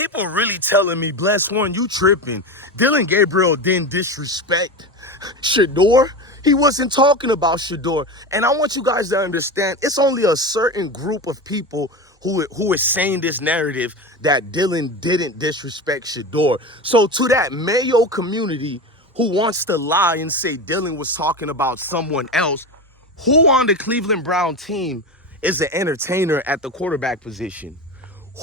people really telling me, Bless One, you tripping. Dylan Gabriel didn't disrespect Shedeur. He wasn't talking about Shedeur. And I want you guys to understand, it's only a certain group of people who is saying this narrative that Dylan didn't disrespect Shedeur. So to that Mayo community who wants to lie and say Dylan was talking about someone else, who on the Cleveland Brown team is an entertainer at the quarterback position?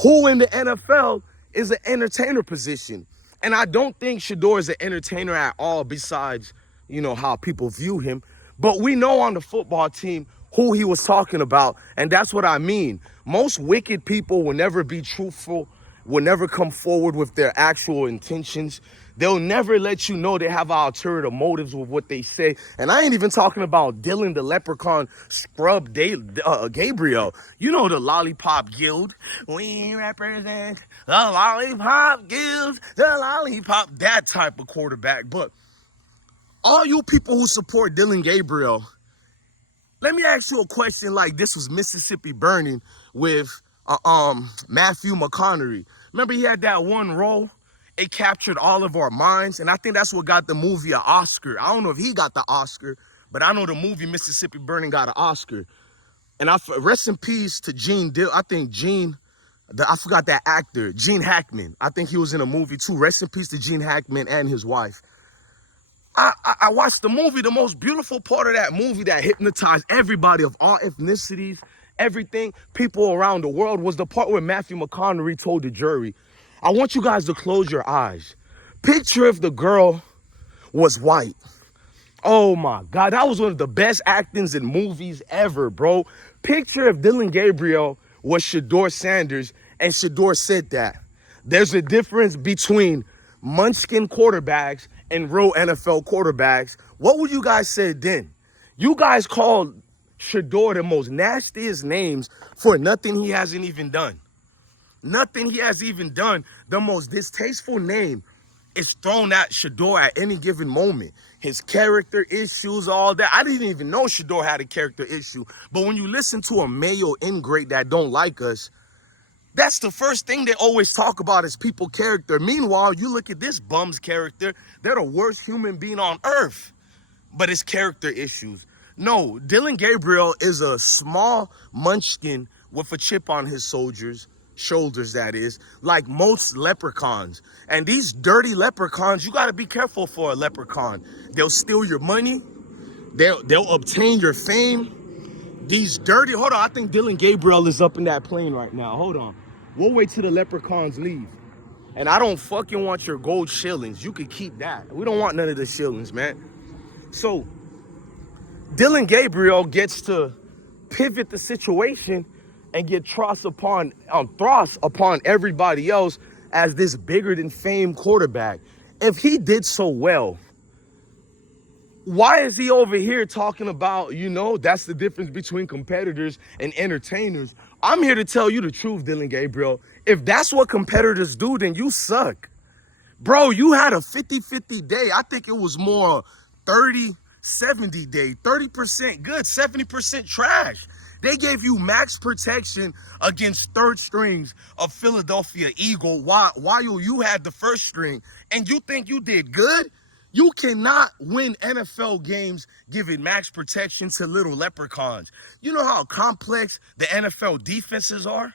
Who in the NFL is an entertainer position? And I don't think Shedeur is an entertainer at all besides, how people view him. But we know on the football team who he was talking about, and that's what I mean. Most wicked people will never be truthful, will never come forward with their actual intentions. They'll never let you know they have ulterior motives with what they say. And I ain't even talking about Dylan the Leprechaun Scrub Gabriel. You know the Lollipop Guild. We represent the Lollipop Guild, the Lollipop, that type of quarterback. But all you people who support Dylan Gabriel, let me ask you a question like this was Mississippi Burning with Matthew McConaughey. Remember he had that one role? It captured all of our minds, and I think that's what got the movie an Oscar. I don't know if he got the Oscar, but I know the movie Mississippi Burning got an Oscar. And rest in peace to I forgot that actor, Gene Hackman. I think he was in a movie too. Rest in peace to Gene Hackman and his wife. I watched the movie. The most beautiful part of that movie that hypnotized everybody of all ethnicities, everything, people around the world, was the part where Matthew McConaughey told the jury, I want you guys to close your eyes. Picture if the girl was white. Oh my God, that was one of the best actings in movies ever, bro. Picture if Dylan Gabriel was Shedeur Sanders and Shedeur said that. There's a difference between munchkin quarterbacks and real NFL quarterbacks. What would you guys say then? You guys called Shedeur the most nastiest names for nothing he hasn't even done. Nothing he has even done. The most distasteful name is thrown at Shedeur at any given moment. His character issues, all that. I didn't even know Shedeur had a character issue. But when you listen to a Mayo ingrate that don't like us, that's the first thing they always talk about is people character. Meanwhile, you look at this bum's character. They're the worst human being on earth. But it's character issues. No, Dylan Gabriel is a small munchkin with a chip on his shoulders, that is, like most leprechauns. And these dirty leprechauns, you got to be careful for a leprechaun. They'll steal your money. They'll obtain your fame. These dirty, hold on, I think Dylan Gabriel is up in that plane right now. Hold on. We'll wait till the leprechauns leave. And I don't fucking want your gold shillings. You could keep that. We don't want none of the shillings, man. So Dylan Gabriel gets to pivot the situation and get thrust upon everybody else as this bigger than fame quarterback. If he did so well, why is he over here talking about, that's the difference between competitors and entertainers? I'm here to tell you the truth, Dylan Gabriel. If that's what competitors do, then you suck. Bro, you had a 50-50 day. I think it was more 30-70 day. 30% good, 70% trash. They gave you max protection against third strings of Philadelphia Eagle while you had the first string. And you think you did good? You cannot win NFL games giving max protection to little leprechauns. You know how complex the NFL defenses are?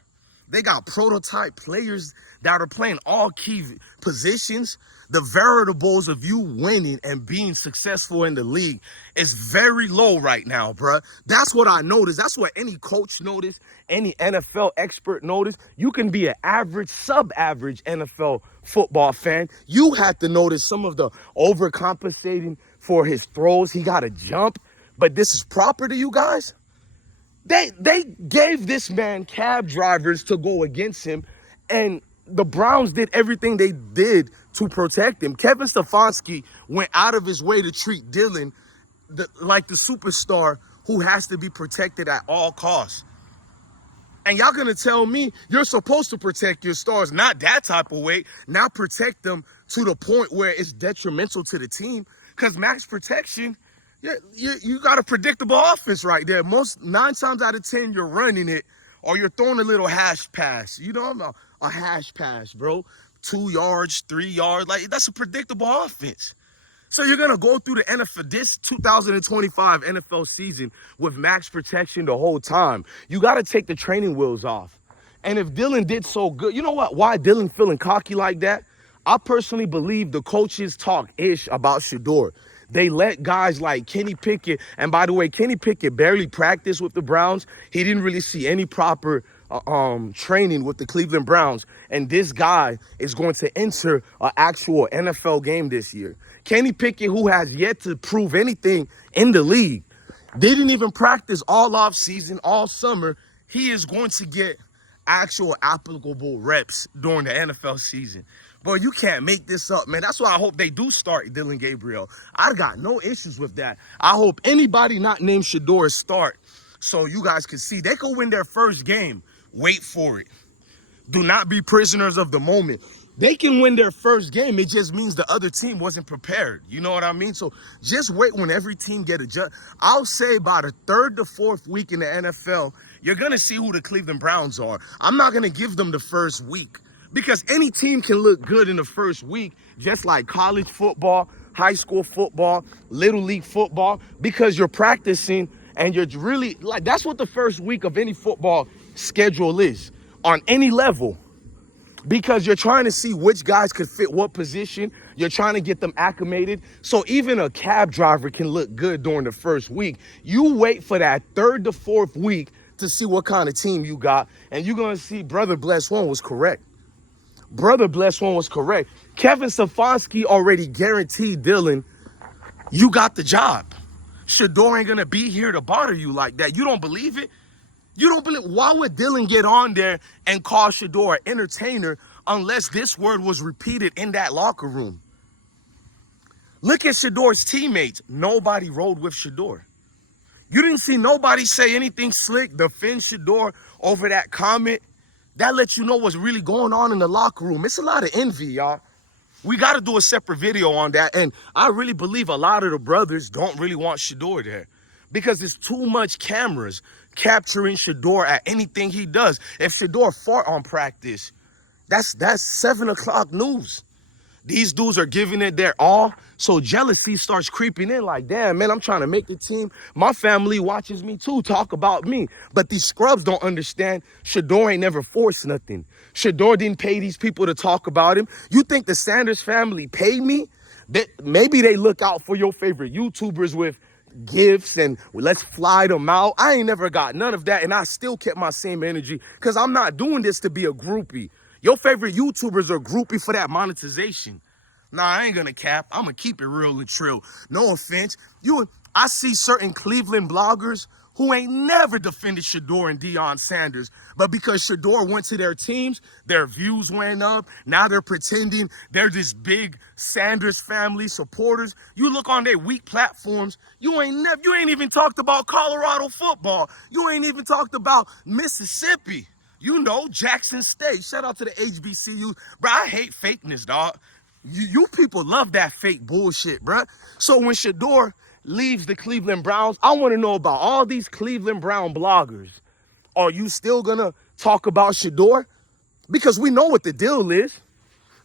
They got prototype players that are playing all key positions. The variables of you winning and being successful in the league is very low right now, bruh. That's what I noticed. That's what any coach noticed, any NFL expert noticed. You can be an average, sub-average NFL football fan. You had to notice some of the overcompensating for his throws. He got to jump, but this is proper to you guys? They gave this man cab drivers to go against him, and the Browns did everything they did to protect him. Kevin Stefanski went out of his way to treat Dylan like the superstar who has to be protected at all costs. And y'all gonna tell me you're supposed to protect your stars, not that type of way, not protect them to the point where it's detrimental to the team. Because max protection, you got a predictable offense right there. 9 times out of 10, you're running it or you're throwing a little hash pass. a hash pass, bro. 2 yards, 3 yards. Like, that's a predictable offense. So you're going to go through the NFL, this 2025 NFL season with max protection the whole time. You got to take the training wheels off. And if Dylan did so good, you know what? Why Dylan feeling cocky like that? I personally believe the coaches talk ish about Shedeur. They let guys like Kenny Pickett, and by the way, Kenny Pickett barely practiced with the Browns. He didn't really see any proper training with the Cleveland Browns. And this guy is going to enter an actual NFL game this year. Kenny Pickett, who has yet to prove anything in the league, didn't even practice all off season, all summer. He is going to get actual applicable reps during the NFL season. Bro, you can't make this up, man. That's why I hope they do start Dylan Gabriel. I got no issues with that. I hope anybody not named Shedeur start so you guys can see. They could win their first game. Wait for it. Do not be prisoners of the moment. They can win their first game. It just means the other team wasn't prepared. You know what I mean? So just wait when every team get adjusted. I'll say by the 3rd to 4th week in the NFL, you're going to see who the Cleveland Browns are. I'm not going to give them the first week because any team can look good in the first week, just like college football, high school football, little league football, because you're practicing and you're really like, that's what the first week of any football schedule is on any level. Because you're trying to see which guys could fit what position. You're trying to get them acclimated. So even a cab driver can look good during the first week. You wait for that 3rd to 4th week to see what kind of team you got. And you're going to see Brother Bless One was correct. Brother Bless One was correct. Kevin Stefanski already guaranteed Dylan, you got the job. Shedeur ain't going to be here to bother you like that. You don't believe it? You don't believe, why would Dylan get on there and call Shedeur an entertainer unless this word was repeated in that locker room? Look at Shedeur's teammates. Nobody rode with Shedeur. You didn't see nobody say anything slick, defend Shedeur over that comment. That lets you know what's really going on in the locker room. It's a lot of envy, y'all. We got to do a separate video on that. And I really believe a lot of the brothers don't really want Shedeur there because there's too much cameras capturing Shedeur at anything he does. If Shedeur fart on practice, that's 7 o'clock news. These dudes are giving it their all, so jealousy starts creeping in like, damn, man, I'm trying to make the team. My family watches me too, talk about me. But these scrubs don't understand Shedeur ain't never forced nothing. Shedeur didn't pay these people to talk about him. You think the Sanders family pay me? Maybe they look out for your favorite YouTubers with gifts and let's fly them out. I ain't never got none of that, and I still kept my same energy because I'm not doing this to be a groupie. Your favorite YouTubers are groupie for that monetization. Nah, I ain't gonna cap. I'm gonna keep it real and trill. No offense. I see certain Cleveland bloggers who ain't never defended Shedeur and Deion Sanders, but because Shedeur went to their teams, their views went up. Now they're pretending they're this big Sanders family supporters. You look on their weak platforms, you ain't even talked about Colorado football. You ain't even talked about Mississippi. You know, Jackson State. Shout out to the HBCU. Bro, I hate fakeness, dog. You people love that fake bullshit, bro. So when Shedeur leaves the Cleveland Browns, I want to know about all these Cleveland Brown bloggers. Are you still going to talk about Shedeur? Because we know what the deal is.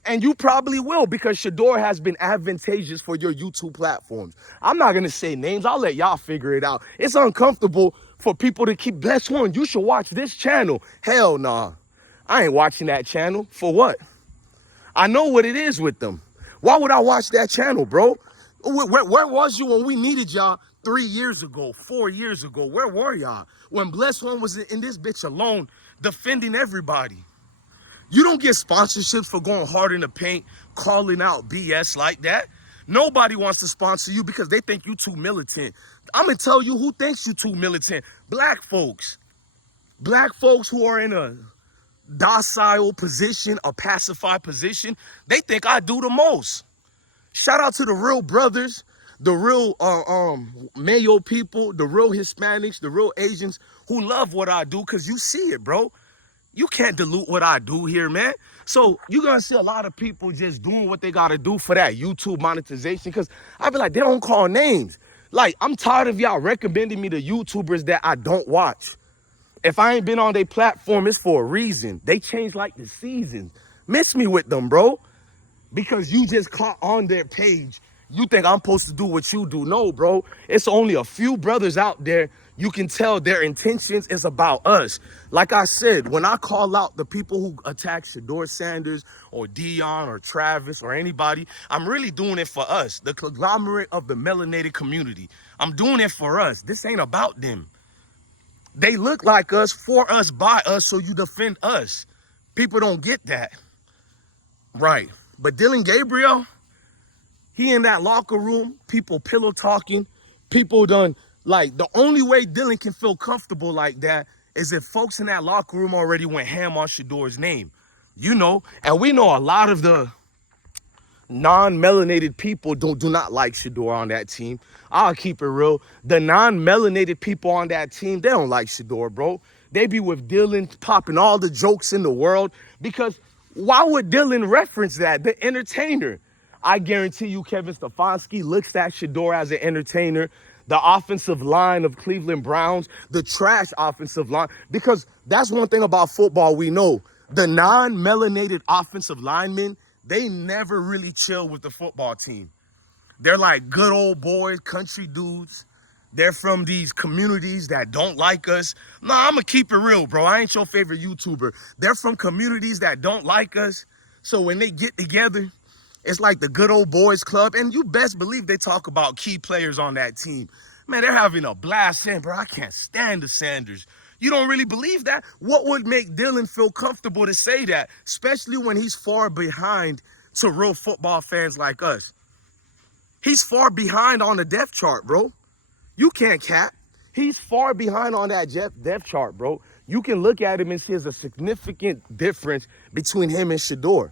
And you probably will, because Shedeur has been advantageous for your YouTube platforms. I'm not going to say names. I'll let y'all figure it out. It's uncomfortable for people to keep, Bless One, you should watch this channel. Hell nah. I ain't watching that channel. For what? I know what it is with them. Why would I watch that channel, bro? Where was you when we needed y'all 3 years ago, 4 years ago? Where were y'all? When Bless One was in this bitch alone, defending everybody. You don't get sponsorships for going hard in the paint, calling out BS like that. Nobody wants to sponsor you because they think you too militant. I'm going to tell you who thinks you too militant. Black folks. Black folks who are in a docile position, a pacified position, they think I do the most. Shout out to the real brothers, the real Mayo people, the real Hispanics, the real Asians who love what I do, because you see it, bro. You can't dilute what I do here, man. So you're going to see a lot of people just doing what they got to do for that YouTube monetization, because I be like, they don't call names. Like, I'm tired of y'all recommending me to YouTubers that I don't watch. If I ain't been on their platform, it's for a reason. They change like the seasons. Miss me with them, bro. Because you just caught on their page. You think I'm supposed to do what you do. No, bro. It's only a few brothers out there. You can tell their intentions is about us. Like I said, when I call out the people who attack Shedeur Sanders or Dillion or Travis or anybody, I'm really doing it for us, the conglomerate of the melanated community. I'm doing it for us. This ain't about them. They look like us, for us, by us, so you defend us. People don't get that. Right. But Dylan Gabriel, he in that locker room, people pillow talking, people done, like, the only way Dylan can feel comfortable like that is if folks in that locker room already went ham on Shedeur's name. You know, and we know a lot of the non-melanated people do not like Shedeur on that team. I'll keep it real. The non-melanated people on that team, they don't like Shedeur, bro. They be with Dillion popping all the jokes in the world because why would Dillion reference that? The entertainer. I guarantee you Kevin Stefanski looks at Shedeur as an entertainer. The offensive line of Cleveland Browns, the trash offensive line, because that's one thing about football we know. The non-melanated offensive linemen, they never really chill with the football team. They're like good old boys, country dudes. They're from these communities that don't like us. Nah, I'm going to keep it real, bro. I ain't your favorite YouTuber. They're from communities that don't like us. So when they get together, it's like the good old boys club. And you best believe they talk about key players on that team. Man, they're having a blast saying, bro, I can't stand the Sanders. You don't really believe that? What would make Dylan feel comfortable to say that, especially when he's far behind to real football fans like us? He's far behind on the depth chart, bro. You can't cap. He's far behind on that depth chart, bro. You can look at him and see there's a significant difference between him and Shedeur.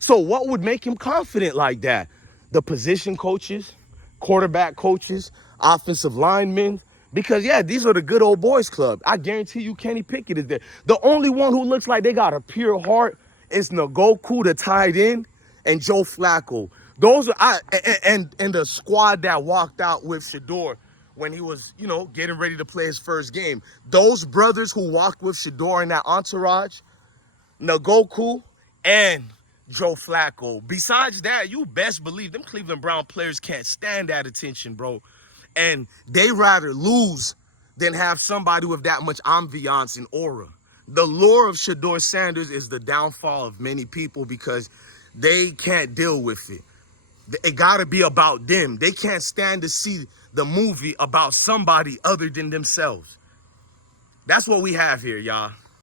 So what would make him confident like that? The position coaches, quarterback coaches, offensive linemen. Because, yeah, these are the good old boys club. I guarantee you Kenny Pickett is there. The only one who looks like they got a pure heart is Nagoku, the tight end, and Joe Flacco. Those are, and the squad that walked out with Shedeur when he was, you know, getting ready to play his first game. Those brothers who walked with Shedeur in that entourage, Nagoku and Joe Flacco. Besides that, you best believe them Cleveland Brown players can't stand that attention, bro. And they rather lose than have somebody with that much ambiance and aura. The lure of Shedeur Sanders is the downfall of many people because they can't deal with it. It gotta be about them. They can't stand to see the movie about somebody other than themselves. That's what we have here, y'all.